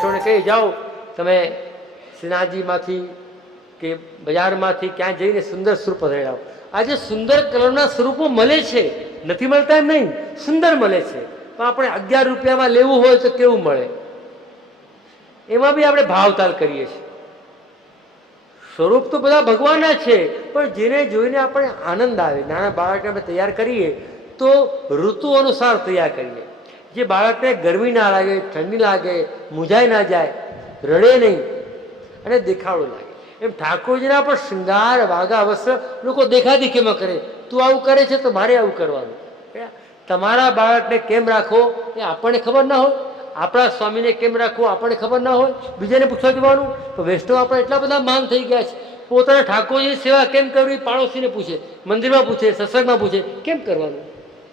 વૈષ્ણવને કહી જાઓ તમે શ્રીનાથજીમાંથી કે બજારમાંથી ક્યાં જઈને સુંદર સ્વરૂપ પધરાવી આવો. આજે સુંદર કલરના સ્વરૂપો મળે છે, નથી મળતા એમ નહીં, સુંદર મળે છે, પણ આપણે 11 રૂપિયામાં લેવું હોય તો કેવું મળે? એમાં બી આપણે ભાવતાલ કરીએ છીએ. સ્વરૂપ તો બધા ભગવાનના છે, પણ જેને જોઈને આપણે આનંદ આવે. નાના બાળકને આપણે તૈયાર કરીએ તો ઋતુ અનુસાર તૈયાર કરીએ. જે બાળકને ગરમી ના લાગે, ઠંડી લાગે, મૂંઝાઈ ના જાય, રડે નહીં અને દેખાડો લાગે. એમ ઠાકોરજીના પણ શૃંગાર વાઘા વસ્ત્ર લોકો દેખાદેખીમાં કરે. તું આવું કરે છે તો મારે આવું કરવાનું. તમારા બાળકને કેમ રાખો એ આપણને ખબર ના હોય, આપણા સ્વામીને કેમ રાખવું આપણને ખબર ના હોય, બીજાને પૂછવા જવાનું. તો વૈષ્ણવ આપણે એટલા બધા માન થઈ ગયા છે, પોતાના ઠાકોરજીની સેવા કેમ કરવી પાડોશીને પૂછે, મંદિરમાં પૂછે, સત્સંગમાં પૂછે. કેમ કરવાનું?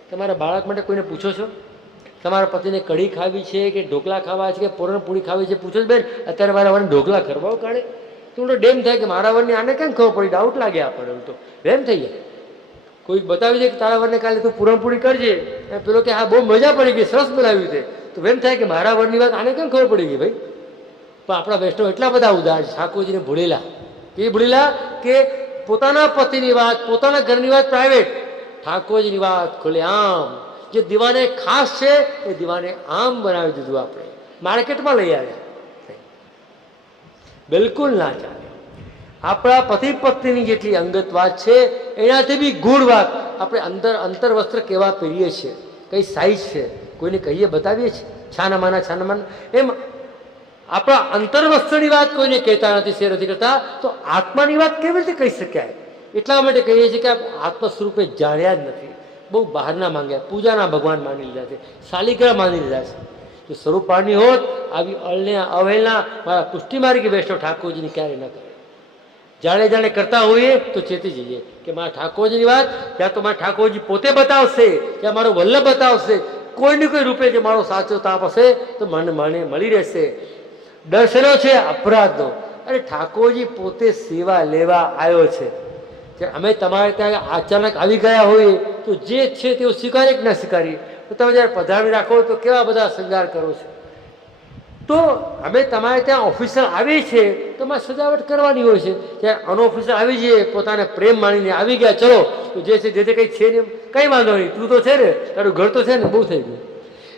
તમારા બાળક માટે કોઈને પૂછો છો? તમારા પતિને કઢી ખાવી છે કે ઢોકળા ખાવા છે કે પૂરણપૂરી ખાવી છે? પૂછો જ બેન, અત્યારે મારા વરને ઢોકળા ખરવાઓ કાઢે. તો ડેમ થાય કે મારા વરની આને કેમ ખબર પડી? ડાઉટ લાગે આપણને. તો એમ થઈ જાય. કોઈક બતાવી દે કે તારા વરને કાલે તું પૂરણપૂરી કરજે, પેલો કે હા બહુ મજા પડી ગઈ, સરસ બનાવ્યું છે. તો એમ થાય કે મારા વરની વાત આને કેમ ખબર પડી ગઈ ભાઈ? પણ આપણા વૈષ્ણવ એટલા બધા ઉદાર છે, ઠાકોરજીને ભૂલેલા. એ ભૂલેલા કે પોતાના પતિની વાત, પોતાના ઘરની વાત પ્રાઇવેટ, ઠાકોરજીની વાત ખુલે આમ. જે દીવાને ખાસ છે એ દીવાને આમ બનાવી દીધું. આપણે માર્કેટમાં લઈ આવ્યા. બિલકુલ ના ચાલે. આપણા પતિ પત્નીની જેટલી અંગત વાત છે એનાથી બી ગૂઢ વાત આપણે અંતર વસ્ત્ર કેવા પહેરીએ છીએ, કઈ સાઈઝ છે, કોઈને કહીએ બતાવીએ છીએ છાનામાના. એમ આપણા અંતર વસ્ત્રની વાત કોઈને કહેતા નથી, શેર નથી કરતા. તો આત્માની વાત કેવી રીતે કહી શકાય? એટલા માટે કહીએ છીએ કે આત્મ સ્વરૂપે જાણ્યા જ નથી, બહુ બહારના માંગ્યા, પૂજાના ભગવાન માની લીધા છે, શાલિગ્રાહ માની લીધા છે. જો સ્વરૂપ પાણી હોત આવી અવહેલના મારા પુષ્ટિ માર્ગી વૈષ્ણવ ઠાકોરજીની ક્યારે ન કરે. જાણે જાણે કરતા હોઈએ તો ચેતી જઈએ કે મારા ઠાકોરજીની વાત ત્યાં તો મારા ઠાકોરજી પોતે બતાવશે, ત્યાં મારો વલ્લભ બતાવશે, કોઈને કોઈ રૂપે જે મારો સાચો તાપ હશે તો મને મળી રહેશે. દર્શનો છે અપરાધનો. અરે ઠાકોરજી પોતે સેવા લેવા આવ્યો છે. અમે તમારે ત્યાં અચાનક આવી ગયા હોઈએ તો જે છે તેઓ સ્વીકારીએ કે ના સ્વીકારીએ. તો તમે જ્યારે પધરાવી રાખો તો કેવા બધા શૃંગાર કરો છો. તો અમે તમારે ત્યાં ઓફિસર આવી છે તો અમારે સજાવટ કરવાની હોય છે. ત્યારે અનઓફિસર આવી જઈએ, પોતાને પ્રેમ માનીને આવી ગયા, ચલો તો જે છે જે કંઈ છે ને કંઈ વાંધો નહીં, તું તો છે ને, તારું ઘર તો છે ને, બહુ થઈ ગયું.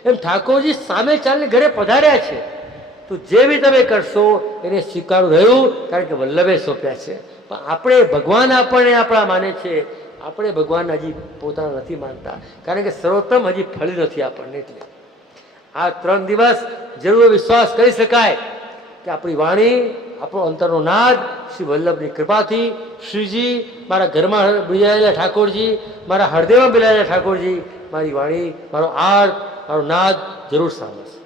એમ ઠાકોરજી સામે ચાલીને ઘરે પધાર્યા છે. તો જે બી તમે કરશો એને સ્વીકારવું રહ્યું, કારણ કે વલ્લભે સોંપ્યા છે. પણ આપણે ભગવાન આપણને આપણા માને છે, આપણે ભગવાન હજી પોતાના નથી માનતા, કારણ કે સર્વોત્તમ હજી ફળી નથી આપણને. એટલે આ 3 દિવસ જરૂર વિશ્વાસ કરી શકાય કે આપણી વાણી, આપણો અંતરનો નાદ શ્રી વલ્લભની કૃપાથી, શ્રીજી મારા ઘરમાં બિરાયેલા ઠાકોરજી, મારા હૃદયમાં બિરાયેલા ઠાકોરજી મારી વાણી, મારો આર્ત, મારો નાદ જરૂર સાંભળશે.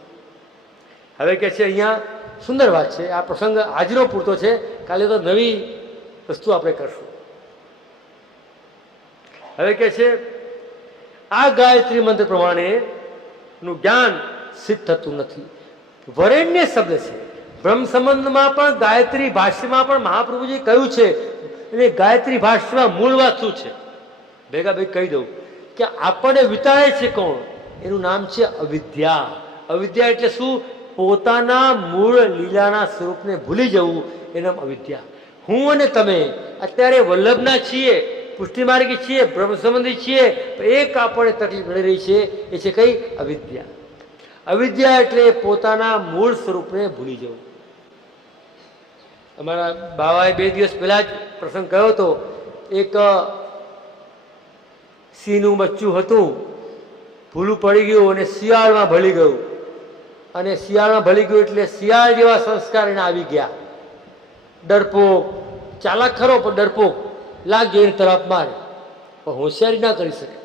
હવે કે છે અહીંયા સુંદર વાત છે, આ પ્રસંગ આજનો પૂરતો છે, કાલે તો નવી વસ્તુ આપણે કરશું. હવે કે છે આ ગાયત્રી મંત્ર પ્રમાણે નું જ્ઞાન સિદ્ધ થતું નથી. વરેણ્ય શબ્દ છે. બ્રહ્મ સંબંધમાં પણ ગાયત્રી ભાષ્યમાં પણ મહાપ્રભુજી કહ્યું છે. એટલે ગાયત્રી ભાષ્યમાં મૂળ વાત શું છે ભેગા ભાઈ કહી દઉં કે આપણને વિતાડે છે કોણ? એનું નામ છે અવિદ્યા. અવિદ્યા એટલે શું? પોતાના મૂળ લીલાના સ્વરૂપને ભૂલી જવું, એનું અવિદ્યા. હું અને તમે અત્યારે વલ્લભના છીએ, પુષ્ટિ માર્ગી છીએ, બ્રહ્મ સંબંધી છીએ, એક આપણને તકલીફ મળી રહી છે, એ છે કઈ? અવિદ્યા. અવિદ્યા એટલે પોતાના મૂળ સ્વરૂપને ભૂલી જવું. અમારા બાવાએ 2 દિવસ પહેલા જ પ્રસંગ કહ્યો હતો. એક સિંહનું બચ્ચું હતું, ભૂલું પડી ગયું અને શિયાળમાં ભળી ગયું. અને શિયાળમાં ભળી ગયું એટલે શિયાળ જેવા સંસ્કાર એને આવી ગયા. ડરપોક, ચાલાક ખરો પણ ડરપોક, લાગજો એની તરફ મારે, પણ હોશિયારી ના કરી શકે.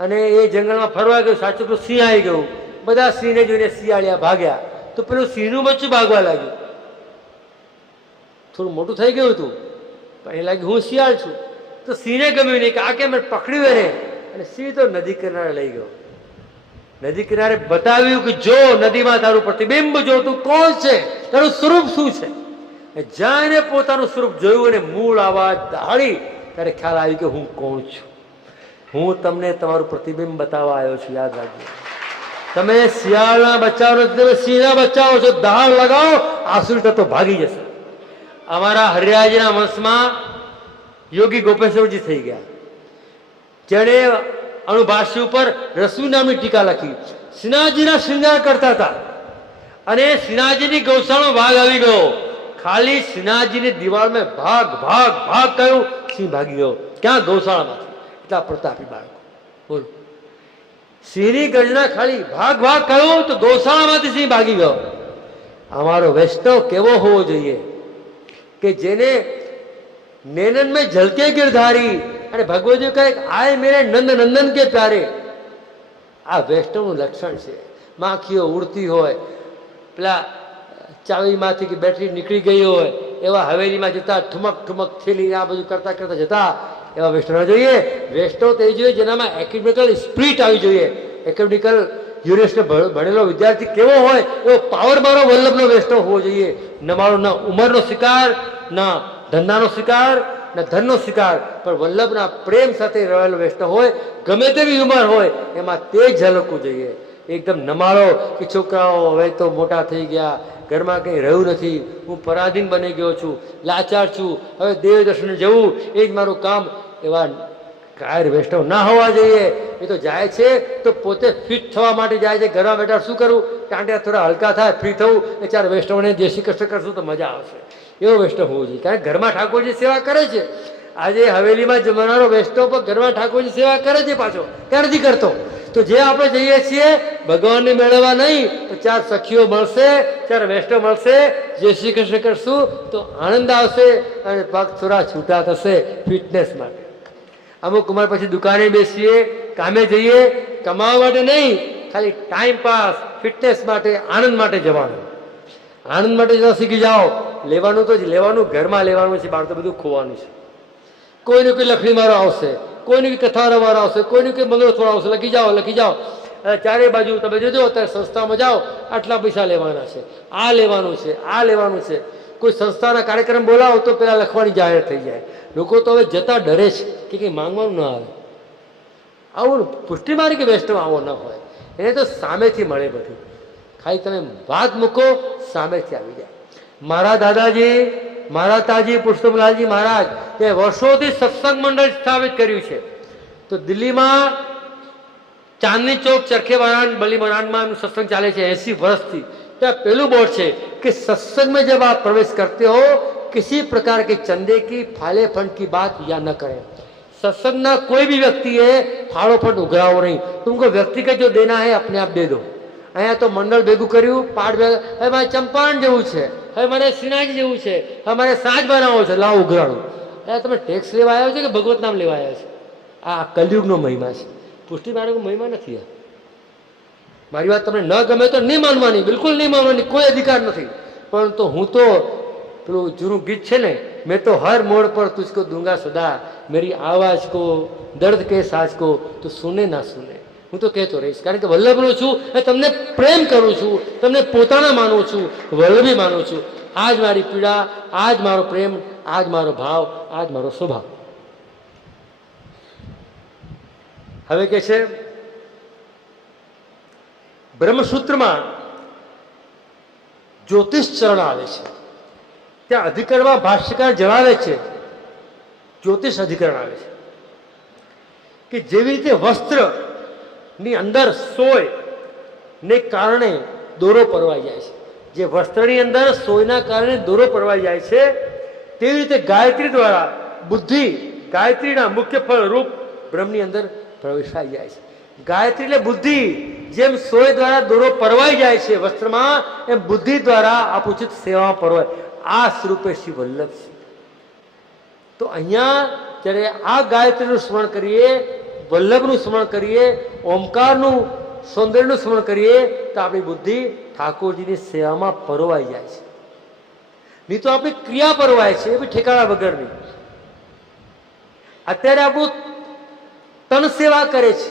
અને એ જંગલમાં ફરવા ગયું, સાચું પેલું સિંહ આવી ગયું. બધા સિંહને જોઈને શિયાળિયા ભાગ્યા. તો પેલું સિંહનું બચ્ચું ભાગવા લાગ્યું. થોડું મોટું થઈ ગયું હતું પણ એ લાગ્યું હું શિયાળ છું. તો સિંહને ગમ્યું નહીં કે આ કેમ પકડ્યું એને, અને સિંહ તો નદી કિનારે લઈ ગયો. નદી કિનારે બતાવ્યું કે જો નદીમાં તારું પ્રતિબિંબ જો, તું કોણ છે, તારું સ્વરૂપ શું છે. જ્યાં એને પોતાનું સ્વરૂપ જોયું અને મૂળ આવાજ દાળી, ત્યારે ખ્યાલ આવ્યું કે હું કોણ છું. હું તમને તમારું પ્રતિબિંબ બતાવવા આવ્યો છું, યાદ રાખજો. તમે શિયાળના બચ્ચાઓ નથી, તમે સિંહના બચ્ચાઓ છો. દાળ લગાવો, આસુરી તત્વો ભાગી જશે. અમારા હરિયાજીના વંશમાં યોગી ગોપેશ્વરજી થઈ ગયા, જેણે અણુભાષ્ય ઉપર રસુ નામની ટીકા લખી. શ્રીનાથજીના શૃંગાર કરતા હતા અને શ્રીનાથજીની ગૌશાળામાં ભાગ આવી ગયો. ખાલી શ્રીનાથજીની દિવાળમાં ભાગ ભાગ ભાગ કહ્યું, સિંહ ભાગી ગયો. ક્યાં? ગૌશાળામાંથી. એટલા પ્રતાપી બાળકો. બોલો, સિંહની ગર્જના ખાલી ભાગ ભાગ કહ્યું તો ગૌશાળામાંથી સિંહ ભાગી ગયો. અમારો વૈષ્ણવ કેવો હોવો જોઈએ કે જેને નૈનન में झलके गिरधारी અને ભગવતજી કહે આય મેરે નંદ નંદન કે પ્યારે. આ વૈષ્ણવનું લક્ષણ છે. માખીઓ ઉડતી હોય, પેલા ચાવીમાંથી કે બેટરી નીકળી ગઈ હોય એવા હવેલીમાં જતા ઠુમક ઠુમક થેલી આ બધું કરતા કરતા જતા એવા વૈષ્ણવ જોઈએ. વૈષ્ણવ તે જોઈએ જેનામાં એકેડેમિકલ સ્પિરિટ આવી જોઈએ. એકેડેમિકલ યુનિવર્સિટી ભણેલો વિદ્યાર્થી કેવો હોય એવો પાવર મારો વલ્લભનો વૈષ્ણવ હોવો જોઈએ. ન મારો ન ઉંમરનો શિકાર, ન ધંધાનો શિકાર, ન ધનનો શિકાર, પણ વલ્લભના પ્રેમ સાથે રહેલો વૈષ્ણવ હોય. ગમે તેવી ઉંમર હોય એમાં તે ઝલકવું જોઈએ. એકદમ નમાળો કે છોકરાઓ હવે તો મોટા થઈ ગયા, ઘરમાં કંઈ રહ્યું નથી, હું પરાધીન બની ગયો છું, લાચાર છું, હવે દેવ દર્શને જવું એ જ મારું કામ, એવા કાયર વૈષ્ણવ ના હોવા જોઈએ. એ તો જાય છે તો પોતે ફિટ થવા માટે જાય છે. ઘરમાં બેઠા શું કરવું, ટાંટ્યા થોડા હલકા થાય, ફ્રી થવું, એ ચાર વૈષ્ણવને જય શ્રી કૃષ્ણ કરશું તો મજા આવશે. એવો વૈષ્ણવ હોવો જોઈએ. કારણ કે ઘરમાં ઠાકોરજી સેવા કરે છે. આજે હવેલીમાં જમનારો વૈષ્ણવ પણ ઘરમાં ઠાકોરજી સેવા કરે છે પાછો, ક્યાં નથી કરતો? તો જે આપણે જઈએ છીએ ભગવાનને મેળવવા નહીં, તો ચાર સખીઓ મળશે, ચાર વૈષ્ણવ મળશે, જય શ્રી કૃષ્ણ કરશું તો આનંદ આવશે અને પગ થોડા છૂટા થશે ફિટનેસ માટે. અમુક ઉંમર પછી દુકાને બેસીએ, કામે જઈએ, કમાવા માટે નહીં, ખાલી ટાઈમ પાસ, ફિટનેસ માટે, આનંદ માટે જવાનું. આનંદ માટે જતા શીખી જાઓ. લેવાનું તો જ લેવાનું, ઘરમાં લેવાનું છે, બહાર તો બધું ખોવાનું છે. કોઈને કોઈ લખણી મારો આવશે, કોઈની કોઈ કથા રવારો આવશે, કોઈની કોઈ મંગળોત્સવ આવશે. લખી જાઓ, લખી જાઓ. ચારે બાજુ તમે જોજો, અત્યારે સંસ્થામાં જાઓ, આટલા પૈસા લેવાના છે, આ લેવાનું છે, આ લેવાનું છે. કોઈ સંસ્થાના કાર્યક્રમ બોલાવો તો પેલા લખવાની જાહેર થઈ જાય. લોકો તો હવે જતા ડરે છે કે કંઈ માંગવાનું ન આવે. આવું પુષ્ટિ મારી કે વૈષ્ણવ આવો ન હોય. એને તો સામેથી મળે બધું. ખાલી તમે વાત મૂકો, સામેથી આવી જાય. મારા દાદાજી, મારા તાજી પુષ્પલાલજી મહારાજ એ વર્ષોથી સત્સંગ મંડળ સ્થાપિત કર્યું છે. તો દિલ્હીમાં ચાંદની ચોક ચરખે મરાન બલી મરાનમાં એમનું સત્સંગ ચાલે છે 80 વર્ષથી. ત્યાં પેલું બોર્ડ છે कि सत्संग में जब आप प्रवेश करते हो किसी प्रकार के चंदे की फाले फंड की बात या न करें. सत्संग ना कोई भी व्यक्ति है फाड़ो फंड उघराओ नहीं. तुमको व्यक्तिगत जो देना है अपने आप दे दो. અહીંયા તો મંડળ ભેગું કર્યું, પાઠ ભેગા, હવે મારે ચંપારણ જેવું છે, હવે મારે શ્રીનાથ જેવું છે, હવે મારે સાજ બનાવવો છે, લાવ ઉઘરાણું. અહીંયા તમે ટેક્સ લેવા આવ્યો છે કે ભગવત નામ લેવા આવ્યા છે? આ કલયુગનો મહિમા છે, પુષ્ટિ માર્ગનો મહિમા નથી. આ મારી વાત તમને ન ગમે તો નહીં માનવાની, બિલકુલ નહીં માનવાની, કોઈ અધિકાર નથી. પરંતુ હું તો પેલું જૂનું ગીત છે ને, મેં તો હર મોડ પર તુझको दूंगा सदा, मेरी आवाज को दर्द के साज को तो सुने ना सुने. હું તો કહેતો રહીશ, કારણ કે વલ્લભનો છું એ તમને પ્રેમ કરું છું, તમને પોતાના માનું છું, વલ્લભી માનું છું. આ જ મારી પીડા, આ જ મારો પ્રેમ, આ જ મારો ભાવ, આ જ મારો સ્વભાવ. હવે કે છે બ્રહ્મસૂત્રમાં જ્યોતિષ ચરણ આવે છે. ત્યાં અધિકરણમાં ભાષ્યકાર જણાવે છે, જ્યોતિષ અધિકરણ આવે છે કે જેવી રીતે વસ્ત્ર ની અંદર સોય ને કારણે દોરો પરવાઈ જાય છે, જે વસ્ત્રની અંદર સોયના કારણે દોરો પરવાઈ જાય છે, તેવી રીતે ગાયત્રી દ્વારા બુદ્ધિ ગાયત્રીના મુખ્ય ફળ રૂપ બ્રહ્મની અંદર પ્રવેશાઈ જાય છે. ગાયત્રી એટલે બુદ્ધિ. જેમ સોય દ્વારા દોરો પરવાઈ જાય છે વસ્ત્રમાં, એમ બુદ્ધિ દ્વારા આપોચિત સેવામાં પરવાય. આ સ્વરૂપે શ્રી વલ્લભ છે. તો અહીંયા જ્યારે આ ગાયત્રીનું સ્મરણ કરીએ, વલ્લભનું સ્મરણ કરીએ, ઓમકારનું સૌંદર્યનું સ્મરણ કરીએ, તો આપણી બુદ્ધિ ઠાકોરજીની સેવામાં પરોવાઈ જાય છે. નહીં તો આપણી ક્રિયા પરોવાય છે, એ બી ઠેકાણા વગરની. અત્યારે આપણું તન સેવા કરે છે,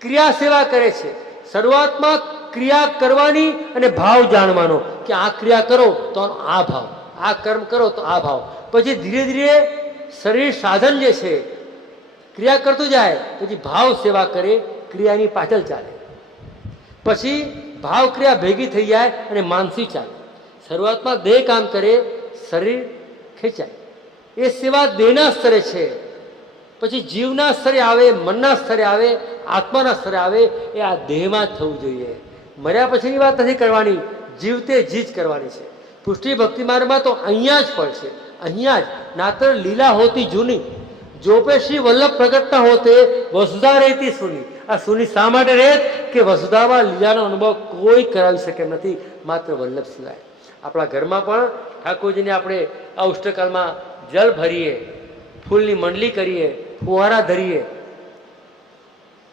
ક્રિયા સેવા કરે છે. શરૂઆતમાં ક્રિયા કરવાની અને ભાવ જાણવાનો કે આ ક્રિયા કરો તો આ ભાવ, આ કર્મ કરો તો આ ભાવ. પછી ધીરે ધીરે શરીર સાધન જે છે ક્રિયા કરતું જાય, પછી ભાવ સેવા કરે, ક્રિયાની પાછળ ચાલે. પછી ભાવક્રિયા ભેગી થઈ જાય અને માનસી ચાલે. શરૂઆતમાં દેહ કામ કરે, શરીર ખેંચાય. એ સેવા દેહના સ્તરે છે. પછી જીવના સ્તરે આવે, મનના સ્તરે આવે, આત્માના સ્તરે આવે. એ આ દેહમાં જ થવું જોઈએ. મર્યા પછીની વાત નથી કરવાની, જીવતે જી જ કરવાની છે. પુષ્ટિ ભક્તિ માર્ગમાં તો અહીંયા જ પડશે, અહીંયા જ. નાત્ર લીલા હોતી જૂની, જો પે શ્રી વલ્લભ પ્રગટ ન હોતે વસુધા રહેતી સુની. આ સુની શા માટે રહે? કે વસુધામાં લીલાનો અનુભવ કોઈ કરાવી શકે એમ નથી, માત્ર વલ્લભ સિવાય. આપણા ઘરમાં પણ ઠાકોરજીને આપણે આ ઉષ્ટકાલમાં જલ ભરીએ, ફૂલની મંડલી કરીએ, ફુવારા ધરીએ,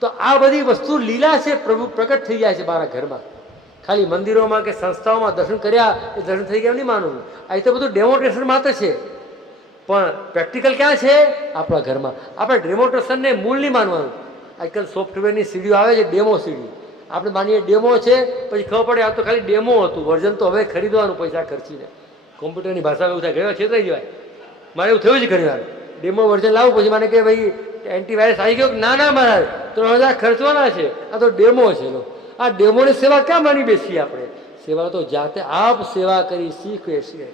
તો આ બધી વસ્તુ લીલા છે, પ્રભુ પ્રગટ થઈ જાય છે મારા ઘરમાં. ખાલી મંદિરોમાં કે સંસ્થાઓમાં દર્શન કર્યા એ દર્શન થઈ ગયા નહીં માનવું. આ તો બધું ડેમોન્સ્ટ્રેશન માત્ર છે, પણ પ્રેક્ટિકલ ક્યાં છે? આપણા ઘરમાં. આપણે ડેમોન્સ્ટ્રેશનને મૂળ નહીં માનવાનું. આજકાલ સોફ્ટવેરની સીડીઓ આવે છે, ડેમો સીડી. આપણે માનીએ ડેમો છે, પછી ખબર પડે આ તો ખાલી ડેમો હતું, વર્ઝન તો હવે ખરીદવાનું પૈસા ખર્ચીને. કોમ્પ્યુટરની ભાષામાં એવું થાય, ઘણી વાર છેતરાઈ જવાય. મારે એવું થયું છે ઘણી વાર, ડેમો વર્ઝન લાવું, પછી મને કે ભાઈ એન્ટીવાયરસ આવી ગયો. ના ના મહારાજ, 3000 ખર્ચવાના છે, આ તો ડેમો છે. આ ડેમોની સેવા ક્યાં માની બેસીએ આપણે? સેવા તો જાતે આપ સેવા કરી શીખવે છે,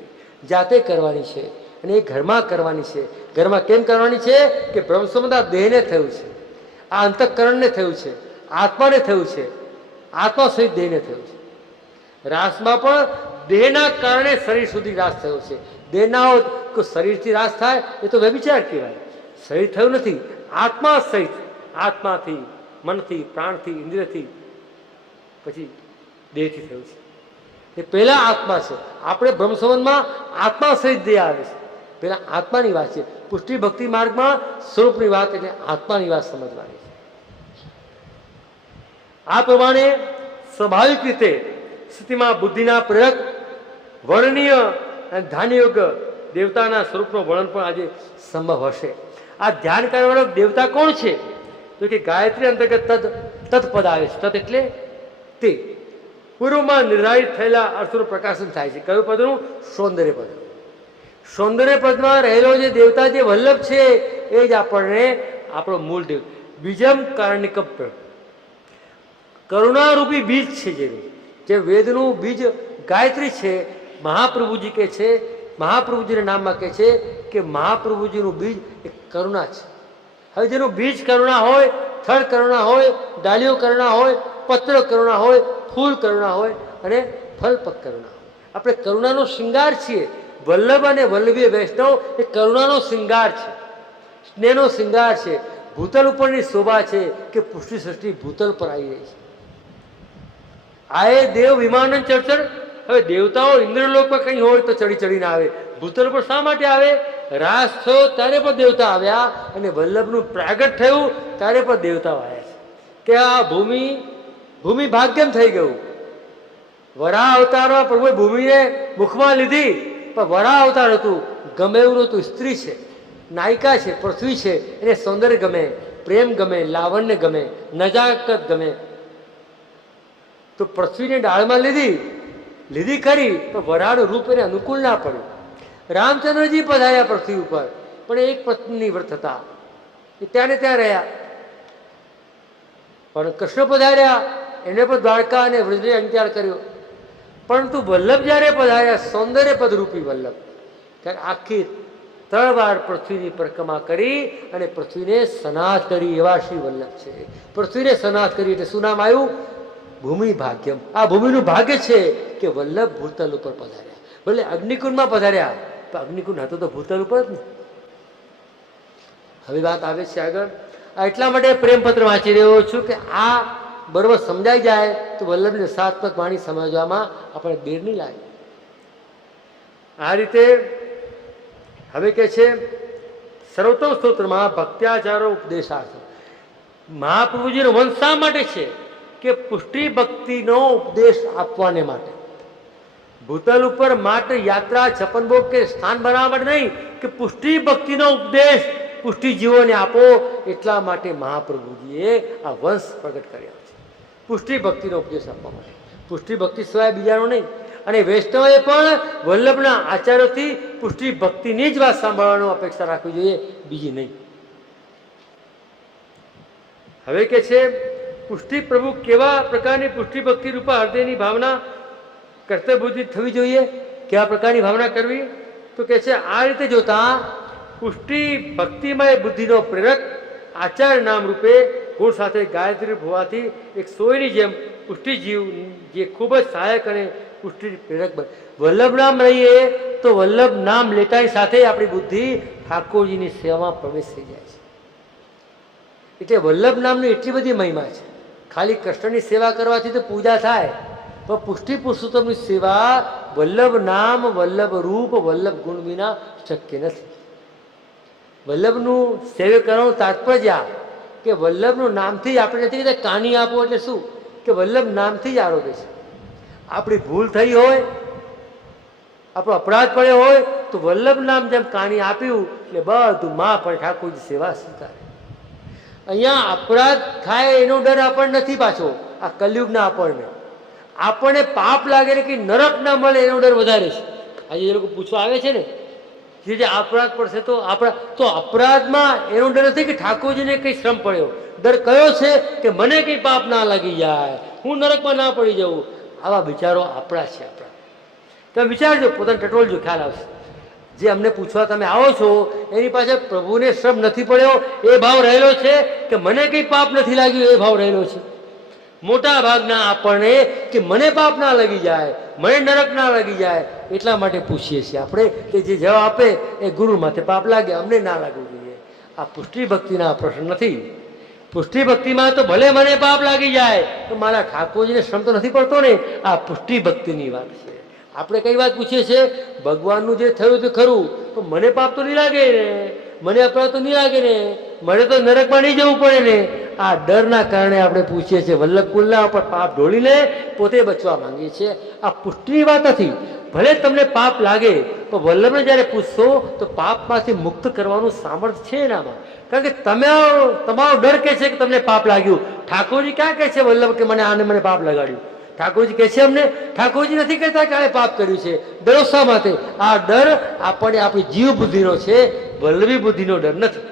જાતે કરવાની છે, અને એ ઘરમાં કરવાની છે. ઘરમાં કેમ કરવાની છે? કે બ્રહ્મ સંબંધ આ દેહને થયું છે, આ અંતઃકરણને થયું છે, આત્માને થયું છે, આત્મા સહિત દેહને થયું છે. રાસમાં પણ દેહના કારણે શરીર સુધી રાસ થયો છે. દેહ ના હોત તો શરીરથી રાસ થાય, એ તો વ્યભિચાર કહેવાય. શરીર થયું નથી, આત્મા સહિત, આત્માથી, મનથી, પ્રાણથી, ઇન્દ્રિયથી, પછી દેહથી થયું છે. એ પહેલા આત્મા છે. આપણે બ્રહ્મ સંબંધમાં આત્મા સહિત દેહ આવે છે. પહેલા આત્માની વાત છે. પુષ્ટિ ભક્તિ માર્ગમાં સ્વરૂપની વાત એટલે આત્માની વાત સમજવાની છે. આ પ્રમાણે સ્વાભાવિક રીતે સ્થિતિમાં બુદ્ધિના પ્રેરક વર્ણનીય અને ધ્યાનયોગ્ય દેવતાના સ્વરૂપનો વર્ણન પણ આજે સંભવ હશે. આ ધ્યાન કરવાવાળો દેવતા કોણ છે? તો કે ગાયત્રી અંતર્ગત તત્પદ આવે છે. તત એટલે તે. પૂર્વમાં નિર્ધારિત થયેલા અર્થોનું પ્રકાશન થાય છે. કયું પદનું? સૌંદર્ય પદ. સૌંદર્ય પદમાં રહેલો જે દેવતા, જે વલ્લભ છે, એ જ આપણને આપણો મૂળ દેવ. બીજમ કારણિકમ, કરુણારૂપી બીજ છે. જે વેદનું બીજ ગાયત્રી છે, મહાપ્રભુજી કે છે, મહાપ્રભુજીના નામમાં કહે છે કે મહાપ્રભુજીનું બીજ એ કરુણા છે. હવે જેનું બીજ કરુણા હોય, થડ કરુણા હોય, ડાળીઓ કરુણા હોય, પત્ર કરુણા હોય, ફૂલ કરુણા હોય અને ફલપત કરુણા હોય. આપણે કરુણાનો શૃંગાર છીએ. વલ્લભ અને વલ્લભીય વૈષ્ણવ એ કરુણાનો શૃંગાર છે, સ્નેહનો શૃંગાર છે. ભૂતલ ઉપરની શોભા છે કે પુષ્ટિ સૃષ્ટિ ભૂતલ પર આવી રહી છે. આ એ દેવ વિમાન ચડચડ. હવે દેવતાઓ ઇન્દ્રલોકમાં કંઈ હોય તો ચડી ચડીને આવે, ભૂતલ પર શા માટે આવે? રાસ થયો ત્યારે પણ દેવતા આવ્યા, અને વલ્લભનું પ્રાગટ થયું ત્યારે પણ દેવતાઓ આવ્યા છે. કે આ ભૂમિ ભાગ્યમ થઈ ગયું. વરાહ અવતારમાં પ્રભુએ ભૂમિને મુખમાં લીધી, પણ વરાહ અવતાર હતું, ગમે એવું હતું. સ્ત્રી છે, નાયિકા છે, પૃથ્વી છે, એને સૌંદર્ય ગમે, પ્રેમ ગમે, લાવણ્ય ગમે, નજાકત ગમે, તો પૃથ્વીને ડાળમાં લીધી ખરી, પણ વરાળનું રૂપ એને અનુકૂળ ના પડ્યું. રામચંદ્રજી પધાર્યા પૃથ્વી ઉપર, પણ એક પત્ની વ્રત હતા, એ ત્યાં ને ત્યાં રહ્યા. પણ કૃષ્ણ પધાર્યા, એને પણ દ્વારકા અને વ્રજને અંત્યાર કર્યો. પરંતુ વલ્લભ જ્યારે પધાર્યા, સૌંદર્ય પદરૂપી વલ્લભ, ત્યારે આખી 3 વાર પૃથ્વીની પરિક્રમા કરી અને પૃથ્વીને સનાથ કરી. એવા શ્રી વલ્લભ છે. પૃથ્વીને સનાથ કરી એટલે શું નામ આવ્યું? ભૂમિ ભાગ્યમ. આ ભૂમિનું ભાગ્ય છે કે વલ્લભ ભૂતલ ઉપર પધાર્યા. ભલે અગ્નિકુંડમાં પધાર્યા, તો અગ્નિકુંડ હતો તો ભૂતલ ઉપર જ ને. હવે વાત આવે છે આગળ. એટલા માટે પ્રેમપત્ર વાંચી રહ્યો છું કે આ બરોબર સમજાઈ જાય તો વલ્લભની રસાત્મક વાણી સમજવામાં આપણે દેર નહીં લાગે. આ રીતે હવે કે છે સર્વોત્તમ સ્તોત્રમાં ભક્ત્યાચારો ઉપદેશાર્થ. મહાપ્રભુજીનો વંશ શા માટે છે? કે પુષ્ટિ ભક્તિનો ઉપદેશ આપવાને માટે. ભૂતલ ઉપર માત્ર યાત્રા, છપનભોગ કે સ્થાન બનાવવા માટે નહીં, કે પુષ્ટિ ભક્તિનો ઉપદેશ પુષ્ટિ જીવોને આપો, એટલા માટે મહાપ્રભુજીએ આ વંશ પ્રગટ કર્યા છે. પુષ્ટિ ભક્તિનો ઉપદેશ આપવા માટે. પુષ્ટિ ભક્તિ સિવાય બીજાનો નહીં. અને વૈષ્ણવે પણ વલ્લભના આચાર્યોથી પુષ્ટિ ભક્તિની જ વાત સાંભળવાનો અપેક્ષા રાખવી જોઈએ, બીજી નહીં. હવે કે છે પુષ્ટિ પ્રભુ કેવા પ્રકારની પુષ્ટિ ભક્તિ રૂપા હૃદયની ભાવના કર્તવ્ય બુદ્ધિ થવી જોઈએ, કેવા પ્રકારની ભાવના કરવી? તો કે છે આ રીતે જોતા પુષ્ટિ ભક્તિમય બુદ્ધિનો પ્રેરક આચાર્ય નામ રૂપે ગુણ સાથે ગાયત્રી રૂપ હોવાથી એક સોયની જેમ પુષ્ટિ જીવ જે ખૂબ જ સહાયક અને પુષ્ટિ પ્રેરક બને. વલ્લભ નામ રહીએ તો વલ્લભ નામ લેતાની સાથે આપણી બુદ્ધિ ઠાકોરજીની સેવામાં પ્રવેશ થઈ જાય છે. એટલે વલ્લભ નામની એટલી બધી મહિમા છે. ખાલી કૃષ્ણની સેવા કરવાથી તો પૂજા થાય, પણ પુષ્ટિ પુરુષોત્તમની સેવા વલ્લભ નામ, વલ્લભ રૂપ, વલ્લભ ગુણ વિના શક્ય નથી. વલ્લભનું સેવા કરવાનું તાત્પર્ય કે વલ્લભનું નામથી જ આપણે નથી કહેતા કાની આપો એટલે શું કે વલ્લભ નામથી જ આરોગ્ય છે. આપણી ભૂલ થઈ હોય, આપણો અપરાધ પડ્યો હોય તો વલ્લભ નામ જેમ કાની આપ્યું એટલે બધું માં પણ ઠાકોરજી સેવા સ્વીકારે. અહીંયા અપરાધ થાય એનો ડર આપણને નથી. પાછો આ કલયુગના આપણને પાપ લાગે ને કે નરક ના મળે એનો ડર વધારે છે. આજે એ લોકો પૂછવા આવે છે ને જે અપરાધ પડશે તો અપરાધમાં એનો ડર નથી કે ઠાકોરજીને કંઈ શ્રમ પડ્યો. ડર કયો છે કે મને કંઈ પાપ ના લાગી જાય, હું નરકમાં ના પડી જાઉં. આવા વિચારો આપણા છે. તમે વિચારજો, પોતાને ટટોલજો, ખ્યાલ આવશે. જે અમને પૂછવા તમે આવો છો એની પાછળ પ્રભુને શ્રમ નથી પડ્યો એ ભાવ રહેલો છે કે મને કંઈ પાપ નથી લાગ્યું એ ભાવ રહેલો છે. મોટા ભાગના આપણને કે મને પાપ ના લાગી જાય, મને નરક ના લાગી જાય એટલા માટે પૂછીએ છીએ આપણે કે જે જવાબ આપે એ ગુરુ માથે પાપ લાગે, અમને ના લાગવું જોઈએ. આ પુષ્ટિ ભક્તિના પ્રશ્ન નથી. પુષ્ટિ ભક્તિમાં તો ભલે મને પાપ લાગી જાય તો મારા ઠાકોરજીને શ્રમ તો નથી પડતો ને. આ પુષ્ટિ ભક્તિની વાત છે. આપણે કઈ વાત પૂછીએ છીએ? ભગવાનનું જે થયું તે ખરું, તો મને પાપ તો નહીં લાગે ને, મને અપરાધ તો નહીં લાગે ને, મને તો નરકમાં નહીં જવું પડે ને. આ ડરના કારણે આપણે પૂછીએ છીએ. વલ્લભ કુલના ઉપર પાપ ઢોળીને પોતે બચવા માંગીએ છીએ. આ પુષ્ટિની વાત નથી. ભલે તમને પાપ લાગે તો વલ્લભને જ્યારે પૂછશો તો પાપમાંથી મુક્ત કરવાનું સામર્થ્ય છે એનામાં. કારણ કે તમારો ડર કહે છે કે તમને પાપ લાગ્યું. ઠાકોરજી ક્યાં કહે છે વલ્લભ કે મને પાપ લગાડ્યું? ઠાકોરજી કહે છે અમને? ઠાકોરજી નથી કહેતા કે આને પાપ કર્યું છે. ડરો શા માટે? આ ડર આપણને આપણી જીવ બુદ્ધિનો છે, વલ્લભી બુદ્ધિનો ડર નથી.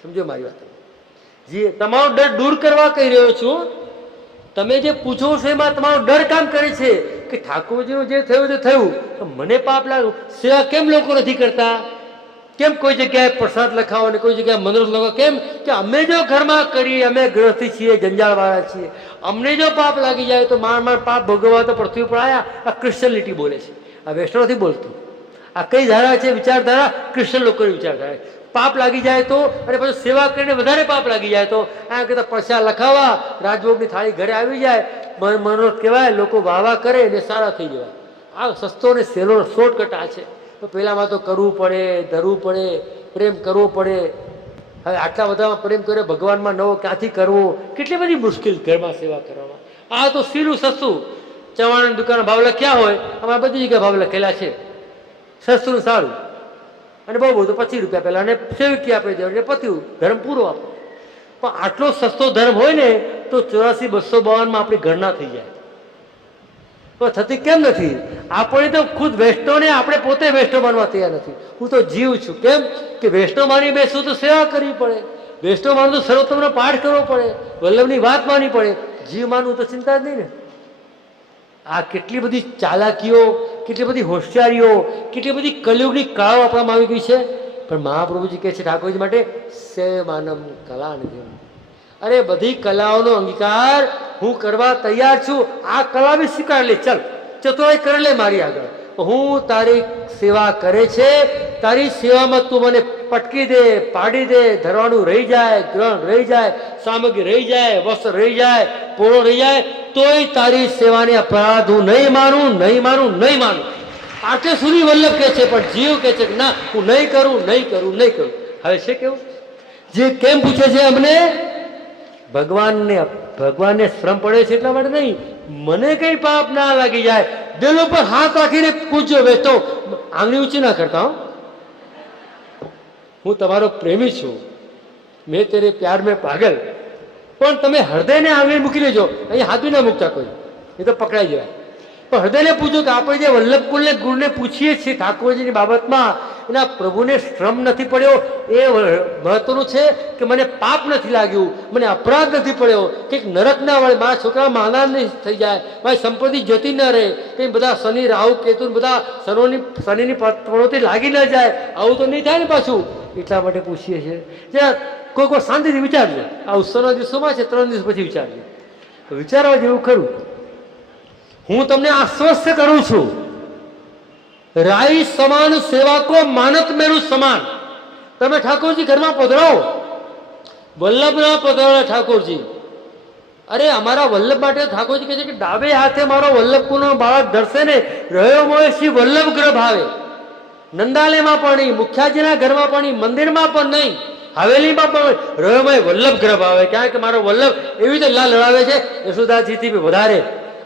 સમજો મારી વાત? જે તમારો ડર દૂર કરવા કહી રહ્યો છું. તમે જે પૂછો છો એમાં તમારો ડર કામ કરે છે કે ઠાકોરજીનું જે થયું તે થયું, મને પાપ લાગ્યું. સેવા કેમ લોકો નથી કરતા? કેમ કોઈ જગ્યાએ પ્રસાદ લખાવો અને કોઈ જગ્યાએ મનોરથ લખાવો? કેમ કે અમે જો ઘરમાં કરીએ, અમે ગ્રહસ્થી છીએ, જંજાળવાળા છીએ, અમને જો પાપ લાગી જાય તો માર પાપ ભોગવવા તો પૃથ્વી પર આવ્યા. આ ક્રિશ્ચનિટી બોલે છે, આ વૈષ્ણવ નથી બોલતું. આ કઈ ધારા છે? વિચારધારા ક્રિશ્ચન લોકોની વિચારધારા. પાપ લાગી જાય તો, અને પછી સેવા કરીને વધારે પાપ લાગી જાય તો આ કહેતા પૈસા લખાવા, રાજભોગની થાળી ઘરે આવી જાય, મનોરથ કહેવાય, લોકો વાવા કરે ને સારા થઈ જવાય. આ સસ્તો ને સહેલો શોર્ટકટ આ છે. તો પહેલાંમાં તો કરવું પડે, ધરવું પડે, પ્રેમ કરવો પડે. હવે આટલા બધામાં પ્રેમ કર્યો ભગવાનમાં નવો ક્યાંથી કરવો? કેટલી બધી મુશ્કેલ ઘરમાં સેવા કરવામાં. આ તો સીરું સસ્તું. ચવાણાની દુકાન ભાવ લખ્યા હોય, અમારા બધી જગ્યાએ ભાવ લખેલા છે. સસ્તું સારું અને બહુ બધું 25 રૂપિયા પહેલાં અને સેવકી આપી દેવું એટલે પત્યું, ધર્મ પૂરો આપો. પણ આટલો સસ્તો ધર્મ હોય ને તો 84,252 આપણી ગણના થઈ જાય. તો થતી કેમ નથી? આપણે તો ખુદ વૈષ્ણવને આપણે પોતે વૈષ્ણવ માનવા તૈયાર નથી. હું તો જીવ છું. કેમ કે વૈષ્ણવ માની બેસવું તો સેવા કરવી પડે, વૈષ્ણવ માનવું તો સર્વોત્તમનો પાઠ કરવો પડે, વલ્લભની વાત માનવી પડે. જીવ માનવું તો ચિંતા જ નહીં ને. આ કેટલી બધી ચાલાકીઓ, કેટલી બધી હોશિયારીઓ, કેટલી બધી કલયુગની કળાઓ આપવામાં આવી ગઈ છે. પણ મહાપ્રભુજી કહે છે ઠાકોરજી માટે સેવાનમ કલાનિધિ. અરે બધી કલાઓનો અંગીકાર હું કરવા તૈયાર છું. આ કલા બી સ્વીકાર લે, ચાલ ચતુરાઈ કરી લે મારી આગળ. હું તારી સેવા કરે છે, તારી સેવામાં તું મને પટકી દે, પાડી દે, ધરવાનું રહી જાય, ગ્રહણ રહી જાય, સામગ્રી રહી જાય, વસ્ત્ર રહી જાય, પોળો રહી જાય, તોય તારી સેવાને અપરાધ હું નહીં માનું, નહીં માનું, નહીં માનું. આટલે સુધી વલ્લભ કહે છે. પણ જીવ કહે છે કે ના, હું નહીં કરું, નહીં કરું, નહીં કરું. હવે છે કેવું? જે કેમ પૂછે છે અમને? ભગવાનને શ્રમ પડે છે એટલા માટે નહીં, મને કઈ પાપ ના લાગી જાય. દિલ ઉપર હાથ રાખીને પૂછજો. વેચતો આંગળી ઊંચી ના કરતા હો. હું તમારો પ્રેમી છું, મેં તેરે પ્યાર મેં પાગલ. પણ તમે હૃદયને આંગળી મૂકી લેજો. અહીંયા હાથ બી ના મૂકતા કોઈ, એ તો પકડાઈ જવાય. પણ હૃદયને પૂછો કે આપણે જે વલ્લભ કુલને ગુરુને પૂછીએ છીએ ઠાકોરજીની બાબતમાં, એના પ્રભુને શ્રમ નથી પડ્યો એ મહત્વનું છે કે મને પાપ નથી લાગ્યું, મને અપરાધ નથી પડ્યો, કંઈક નરક ના વળે, મારા છોકરા માના નહીં થઈ જાય, મારી સંપત્તિ જતી ન રહે, કંઈ બધા શનિ રાહુ કેતુ બધા શનિની પ્રવૃત્તિ લાગી ન જાય, આવું તો નહીં થાય ને પાછું. એટલા માટે પૂછીએ છીએ જરા કોઈ શાંતિથી વિચારજો. આ ઉત્સવના દિવસોમાં છે, 3 દિવસ પછી વિચારજો. વિચારવા જેવું ખરું. હું તમને આશ્વસ્ત કરું છું, રાઈ સમાન સેવા કો માનત મેરું સમાન. તમે ઠાકોરજી ઘરમાં પધરાવો, વલ્લભના પધરાવે ઠાકોરજી. અરે અમારા વલ્લભ માટે ઠાકોરજી કહે છે કે ડાબે હાથે મારો વલ્લભ કુનો બાળક ધરશે ને રહ્યો મોય શ્રી વલ્લભ ગ્રહ ભાવે. નંદાલયમાં પણ નહીં, મુખ્યાજીના ઘરમાં પણ નહીં, મંદિરમાં પણ નહીં, હવેલીમાં પણ રહ્યો મોય વલ્લભ ગ્રહ ભાવે. કારણ કે મારો વલ્લભ એવી રીતે લાલ લડાવે છે યશોદાજીથી બી વધારે.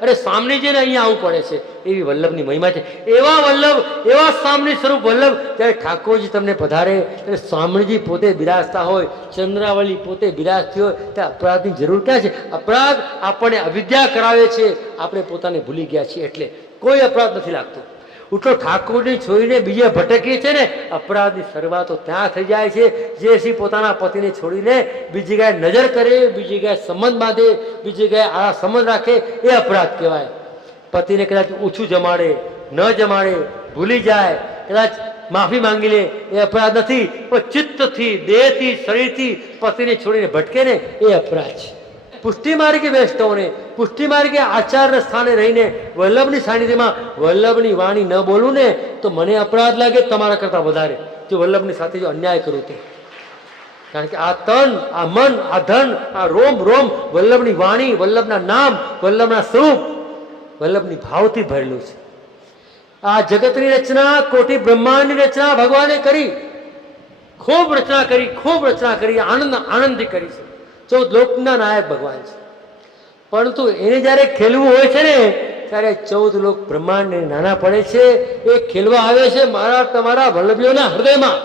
અરે સ્વામીજીને અહીંયા આવવું પડે છે, એવી વલ્લભની મહિમા છે. એવા વલ્લભ, એવા સ્વામી સ્વરૂપ વલ્લભ જ્યારે ઠાકોરજી તમને પધારે ત્યારે સ્વામીજી પોતે બિરાજતા હોય, ચંદ્રાવલી પોતે બિરાજતી હોય, ત્યાં અપરાધની જરૂર ક્યાં છે? અપરાધ આપણને અવિદ્યા કરાવે છે, આપણે પોતાને ભૂલી ગયા છીએ, એટલે કોઈ અપરાધ નથી લાગતો. ઉઠો ઠાકોરજી છોડીને બીજે ભટકીએ છે ને, અપરાધની શરૂઆતો ત્યાં થઈ જાય છે. જે શ્રી પોતાના પતિને છોડીને બીજી જગ્યાએ નજર કરે, બીજી જગ્યાએ સંબંધ બાંધે, બીજી જગ્યાએ આ સંબંધ રાખે, એ અપરાધ કહેવાય. પતિને કદાચ ઓછું જમાડે, ન જમાડે, ભૂલી જાય, કદાચ માફી માંગી લે, એ અપરાધ નથી. પણ ચિત્તથી, દેહથી, શરીરથી પતિને છોડીને ભટકે ને, એ અપરાધ છે. પુષ્ટિ માર્ગે બેસતોને, પુષ્ટિ માર્ગે આચાર્ય સ્થાને રહીને વલ્લભની સાનિધ્યમાં વલ્લભની વાણી ન બોલું ને તો મને અપરાધ લાગે તમારા કરતાં વધારે, જો વલ્લભની સાથે જો અન્યાય કરું તો. કારણ કે આ તન, આ મન, આ ધન, આ રોમ રોમ વલ્લભની વાણી, વલ્લભના નામ, વલ્લભના સ્વરૂપ, વલ્લભની ભાવથી ભરેલું છે. આ જગતની રચના, કોટી બ્રહ્માંડની રચના ભગવાને કરી, ખૂબ રચના કરી, ખૂબ રચના કરી, આનંદથી કરી છે. 14 લોકના નાયક ભગવાન છે. પરંતુ એને જ્યારે ખેલવું હોય છે ને ત્યારે 14 લોક બ્રહ્માંડ નાના પડે છે. એ ખેલવા આવે છે મારા તમારા વલ્લભીઓના હૃદયમાં.